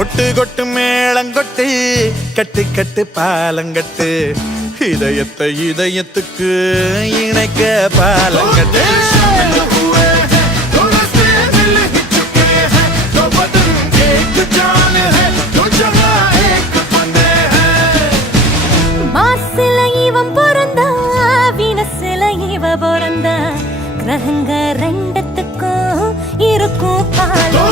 கொட்டு கொட்டு மேளங்கொட்டு கட்டு கட்டு பாலங்கட்டு இதயத்துக்கு இணைக்க பாலங்கட்டு கிரகங்க ரெண்டத்துக்கும் இருக்கும் பாலம்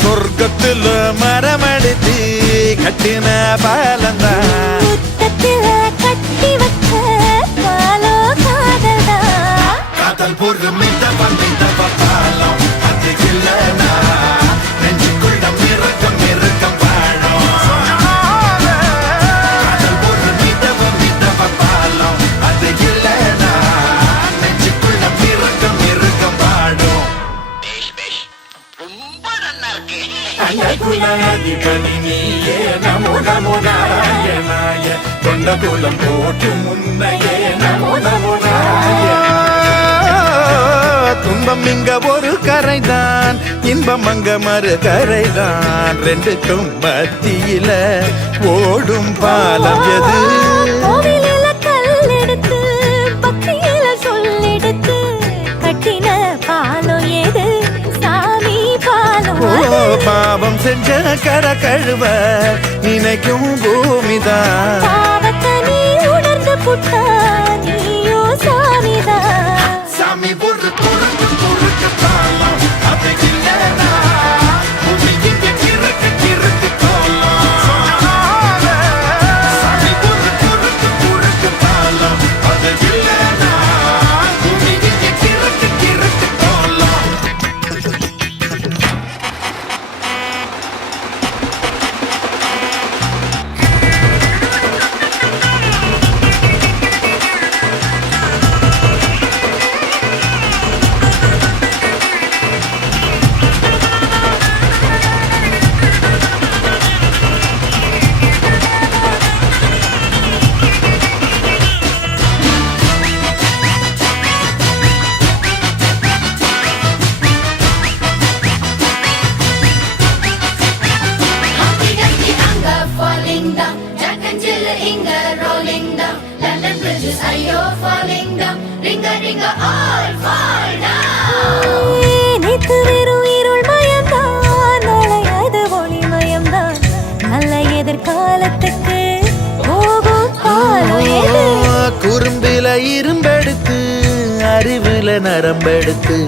சொர்க்கத்துல மரமடித்து கட்டின பாலந்தான் கட்டி வச்ச பாலோ காதல்தா காதல் போடு மிதவ பாலம் அது இல்லனா நெஞ்சுக்குள்ள மிருகம் வாழும் காதல் போடு மிதவ பாலம் அது இல்லனா நெஞ்சுக்குள்ள மிருகம் வாழும் ரொம்ப நல்லா இருக்கு அழகுலாதிபதி நீயே நமோ நமோ நாராயணாய கொண்ட குலம் போட்டு முன்னையே நமோ நமோ துன்பம் இங்க ஒரு கரைதான் இன்பம் அங்க மறு கரைதான் ரெண்டுக்கும் மத்தியில ஓடும் பாலம் எது கோவிலில கல் எடுத்து பக்தியில சொல்லெடுத்து கட்டின பாலம் எது சாமி பாலம் பாவம் செஞ்ச கர கழுவ நினைக்கும் பூமிதான் பாவத்தை நீ உணர்ந்து புட்டா நீயோ சாமிதான் சாமி ஒரு குறுக்கு பாலம் அது இல்லனா பூமி இங்க கிறுக்கு கோலம் சாமி ஒரு குறுக்கு பாலம் அது இல்லனா பூமி இங்க கிறுக்கு கோலம் நேத்து வெறும் இருள் மயம்தான் நாளையது ஒளி மயம்தான் நல்ல எதிர்காலத்துக்கு போகும் பாலம் எது குறும்பில இரும்பெடுத்து அறிவுல நரம்பெடுத்து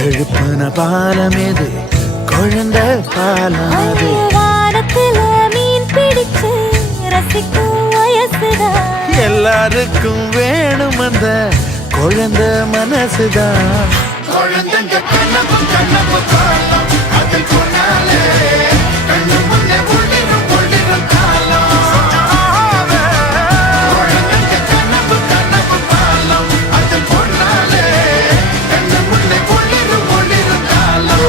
எழுப்பன பாலம் எது குழந்த பாலம் அது வானத்துல மீன் பிடிச்சு ரசிக்கும் வயசுதான் எல்லாருக்கும் வேணும் அந்த குழந்த மனசுதான் குழந்தைங்க கண்ணப்பு காலம் அதில் போனாலே கண்ணு முன்னே ஒளிரும் காலம் குழந்தைங்க கண்ணப்பு காலம் அதில் போனாலே கண்ணு முன்னே ஒளிரும் காலம்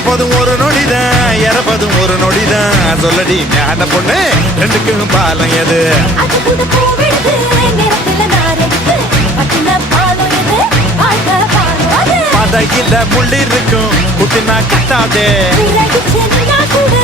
பிறப்பதும் ஒரு நொடிதான் இறப்பதும் ஒரு நொடிதான் சொல்லடி ஞான பொண்ணு ரெண்டுக்கும் பாலம் எது பதையில முள்ளி இருக்கும் குட்டினா கட்டாதே கூட